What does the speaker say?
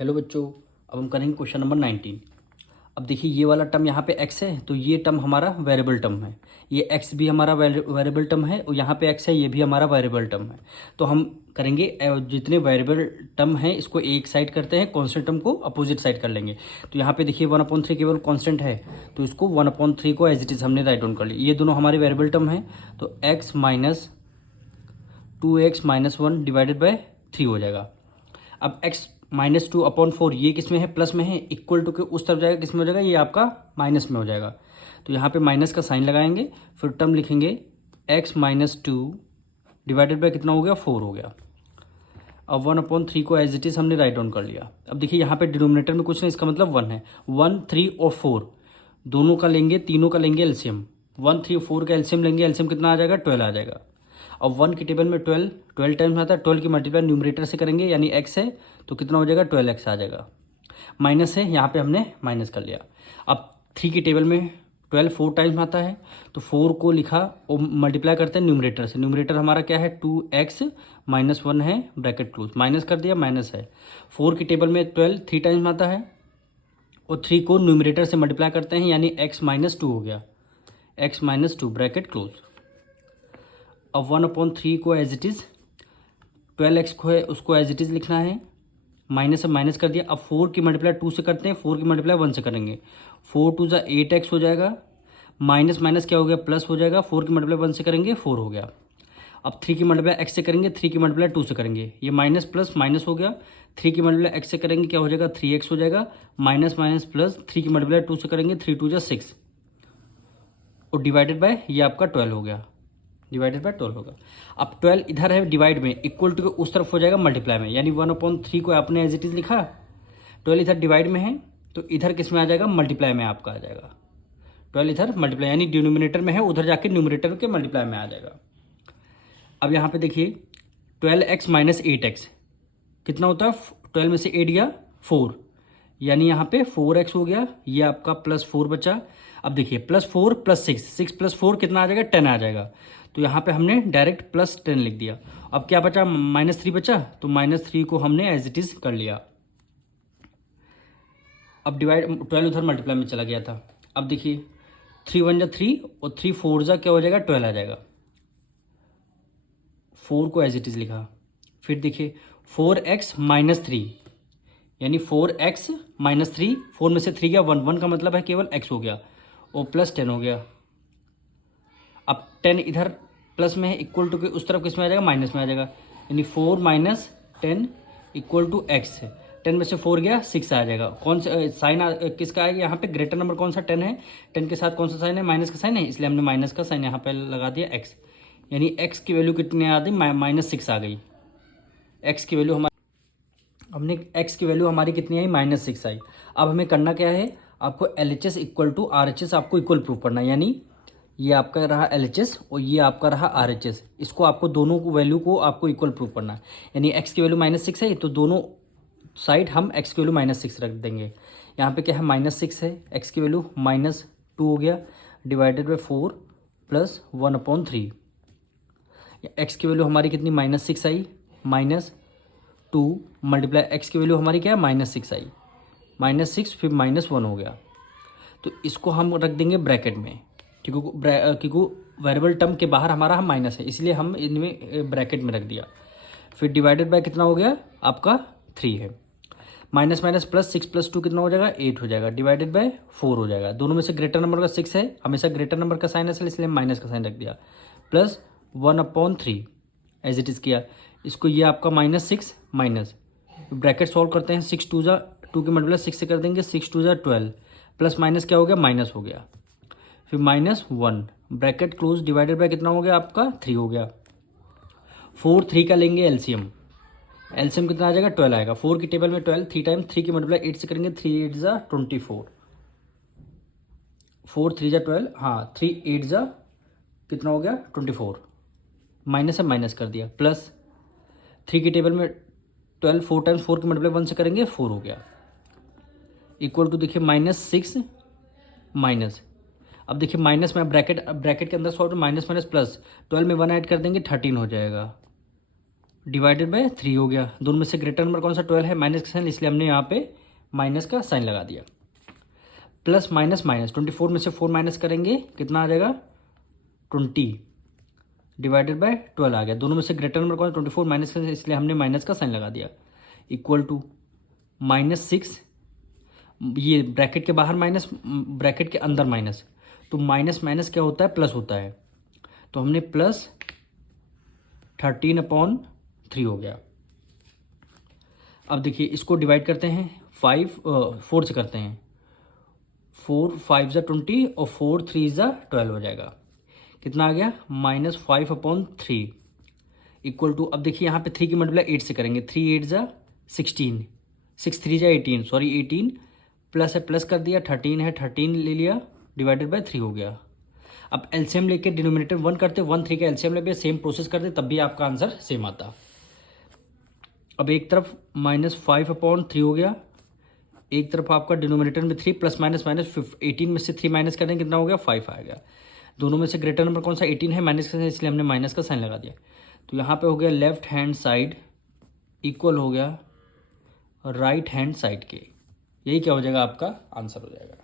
Hello बच्चों, अब हम करेंगे क्वेश्चन नंबर 19। अब देखिए ये वाला टर्म यहाँ पे x है तो ये टर्म हमारा वेरिएबल टर्म है, ये x भी हमारा वेरिएबल टर्म है और यहाँ पे x है ये भी हमारा वेरिएबल टर्म है। तो हम करेंगे जितने वेरिएबल टर्म हैं इसको एक साइड करते हैं, कांस्टेंट टर्म को अपोजिट साइड कर लेंगे। तो यहाँ पे देखिए 1/3 केवल कांस्टेंट है तो इसको 1/3 को एज इट इज़ हमने राइट डाउन कर लिया। ये दोनों हमारे वेरिएबल टर्म हैं तो x minus 2x minus 1 divided by 3 हो जाएगा। अब x -2/4 ये किस में है, प्लस में है, इक्वल टू के उस तरफ जाएगा, किस में हो जाएगा, ये आपका माइनस में हो जाएगा। तो यहाँ पे माइनस का साइन लगाएंगे, फिर टर्म लिखेंगे x -2 डिवाइडेड बाय कितना हो गया, 4 हो गया। अब 1/3 को एज इट इज़ हमने राइट डाउन कर लिया। अब देखिए यहाँ पे डिनोमिनेटर में कुछ नहीं, इसका मतलब 1 है। 1, 3 और 4 दोनों का लेंगे, तीनों का लेंगे एलसीएम। 1, 3 और 4 का एलसीएम लेंगे, एलसीएम कितना आ जाएगा, 12 आ जाएगा। अब 1 की टेबल में 12 टाइम्स आता है, 12 की मल्टीप्लाई न्यूमरेटर से करेंगे, यानी x है तो कितना हो जाएगा, 12x आ जाएगा। माइनस है, यहाँ पे हमने माइनस कर लिया। अब 3 की टेबल में 12 4 टाइम्स आता है तो 4 को लिखा और मल्टीप्लाई करते हैं न्यूमरेटर से। न्यूमरेटर हमारा क्या है, 2x माइनस 1 है, ब्रैकेट क्लोज, माइनस कर दिया, माइनस है। 4 की टेबल में 12 3 टाइम्स आता है और 3 को न्यूमरेटर से मल्टीप्लाई करते हैं, यानी x -2 हो गया, x -2 ब्रैकेट क्लोज। अब 1/3 को एज इट इज़ 12x को है उसको एज इट इज़ लिखना है, माइनस से माइनस कर दिया। अब 4 की मल्टीप्लाई 2 से करते हैं, 4 की मल्टीप्लाई 1 से करेंगे, 4 2 ज़ा 8x हो जाएगा, माइनस माइनस क्या हो गया, प्लस हो जाएगा। 4 की मल्टीप्लाई 1 से करेंगे, 4 हो गया। अब 3 की मल्टीप्लाई x से करेंगे, 3 की मल्टीप्लाई 2 से करेंगे, ये माइनस प्लस माइनस हो गया। 3 की मल्टीप्लाई x से करेंगे क्या हो जाएगा, 3x हो जाएगा, माइनस माइनस प्लस, 3 की मल्टीप्लाई 2 से करेंगे, 3 2 ज़ा 6 और डिवाइडेड बाय ये आपका 12 हो गया, डिवाइडेड बाय 12 होगा। अब 12 इधर है डिवाइड में, इक्वल टू के उस तरफ हो जाएगा मल्टीप्लाई में, यानी 1/3 को आपने एज इट इज़ लिखा, 12 इधर डिवाइड में है तो इधर किस में आ जाएगा, मल्टीप्लाई में आपका आ जाएगा। 12 इधर मल्टीप्लाई यानी डिनोमिनेटर में है, उधर जाके न्यूमरेटर के मल्टीप्लाई में आ जाएगा। अब यहाँ पे देखिए 12x माइनस 8x कितना होता है, 12 में से 8 गया 4, यानी यहाँ पे 4x हो गया, ये आपका प्लस 4 बचा। अब देखिए +4 + 6, 6 + 4 कितना आ जाएगा, 10 आ जाएगा। तो यहाँ पे हमने डायरेक्ट +10 लिख दिया। अब क्या बचा, -3 बचा, तो -3 को हमने एज इट इज़ कर लिया। अब डिवाइड 12 उधर मल्टीप्लाई में चला गया था। अब देखिए 3 1 ज़ा 3 और 3 4 ज़ा क्या हो जाएगा, 12 आ जाएगा। 4 को एज इट इज़ लिखा। फिर देखिए 4x - 3 यानी 4x - 3, 4 में से 3 गया 1, 1 का मतलब है केवल x हो गया और +10 हो गया। अब 10 इधर प्लस में है, इक्वल टू के उस तरफ किस में आ जाएगा, माइनस में आ जाएगा, यानी 4 - 10 इक्वल टू x है। 10 में से 4 गया 6 आ जाएगा। कौन सा साइन किसका आएगा यहाँ पे, ग्रेटर नंबर कौन सा, 10 है, 10 के साथ कौन सा साइन है, माइनस का साइन है, इसलिए हमने माइनस का साइन यहाँ पे लगा दिया x, यानी x की वैल्यू कितनी आ गई, -6 आ गई। x की वैल्यू हमने x की वैल्यू हमारी कितनी आई, -6 आई। अब हमें करना क्या है, आपको LHS इक्वल टू RHS आपको इक्वल प्रूव करना है, यानी ये आपका रहा LHS और ये आपका रहा RHS, इसको आपको दोनों को वैल्यू को आपको इक्वल प्रूव करना है। यानी x की वैल्यू -6 है तो दोनों साइड हम x की वैल्यू -6 रख देंगे। यहाँ पे क्या है, -6 है, x की वैल्यू -2 हो गया, डिवाइडेड बाई 4 + 1/3। x की वैल्यू हमारी कितनी, -6 आई, -2 मल्टीप्लाई x की वैल्यू हमारी क्या है, -6 आई, -6 फिर -1 हो गया। तो इसको हम रख देंगे ब्रैकेट में, क्योंकि वेरिएबल टर्म के बाहर हमारा हम माइनस है, इसलिए हम इनमें ब्रैकेट में रख दिया। फिर डिवाइडेड बाय कितना हो गया आपका, 3 है, माइनस माइनस प्लस 6 + 2 कितना हो जाएगा, 8 हो जाएगा, डिवाइडेड बाय 4 हो जाएगा। दोनों में से ग्रेटर नंबर का 6 है, हमेशा ग्रेटर नंबर का साइन है इसलिए माइनस का साइन रख दिया, प्लस 1/3 एज इट इज़ किया। इसको ये आपका -6 माइनस, ब्रैकेट सॉल्व करते हैं, 6 2 ज़ा 2 की मल्टीप्लाई 6 से कर देंगे, 6 2 ज़ा 12 प्लस माइनस क्या हो गया, माइनस हो गया, फिर -1 ब्रैकेट क्लोज, डिवाइडेड बाय कितना हो गया आपका, 3 हो गया। 4 3 का लेंगे एलसीएम, एलसीएम कितना आ जाएगा, 12 आएगा। 4 की टेबल में 12 3 टाइम, 3 की मल्टीप्लाई 8 से करेंगे, 3 8 ज़ा 24, 4 3 ज़ा 12, हाँ 3 8 ज़ा कितना हो गया, 24, माइनस से माइनस कर दिया, प्लस 3 की टेबल में 12 4 टाइम्स, 4 की मल्टीप्लाई 1 से करेंगे, 4 हो गया, इक्वल टू देखिए -6 माइनस। अब देखिए माइनस में ब्रैकेट के अंदर सॉल्व, माइनस माइनस प्लस, 12 में 1 ऐड कर देंगे, 13 हो जाएगा, डिवाइडेड बाय 3 हो गया। दोनों में से ग्रेटर नंबर कौन सा 12 है, माइनस का साइन, इसलिए हमने यहाँ पे माइनस का साइन लगा दिया। प्लस माइनस माइनस 24 में से 4 माइनस करेंगे कितना आ जाएगा 20 डिवाइडेड बाय 12 आ गया। दोनों में से ग्रेटर नंबर कौन है 24 माइनस का, इसलिए हमने माइनस का साइन लगा दिया। इक्वल टू -6, ये ब्रैकेट के बाहर माइनस, ब्रैकेट के अंदर माइनस, तो माइनस माइनस क्या होता है प्लस होता है, तो हमने प्लस 13/3 हो गया। अब देखिए इसको डिवाइड करते हैं 4 से करते हैं, 4 5 × 20 और 4 3 × 12 हो जाएगा। कितना आ गया -5/3 इक्वल टू, अब देखिए यहाँ पे 3 की मल्टीप्लाई 8 से करेंगे, 3 8 × 16, 6 3 × 18, सॉरी 18, प्लस है प्लस कर दिया, 13 है 13 ले लिया, डिवाइडेड बाय 3 हो गया। अब एलसीएम लेके डिनोमिनेटर 1 करते, 1 3 का एलसीएम लेके सेम प्रोसेस करते, तब भी आपका आंसर सेम आता। अब एक तरफ -5/3 हो गया, एक तरफ आपका डिनोमिनेटर में 3 प्लस माइनस माइनस 18 में से 3 माइनस करें कितना हो गया 5 आएगा। दोनों में से ग्रेटर नंबर कौन सा 18 है, माइनस का, इसलिए हमने माइनस का साइन लगा दिया। तो यहाँ पे हो गया लेफ्ट हैंड साइड इक्वल हो गया राइट हैंड साइड के, यही क्या हो जाएगा आपका आंसर हो जाएगा।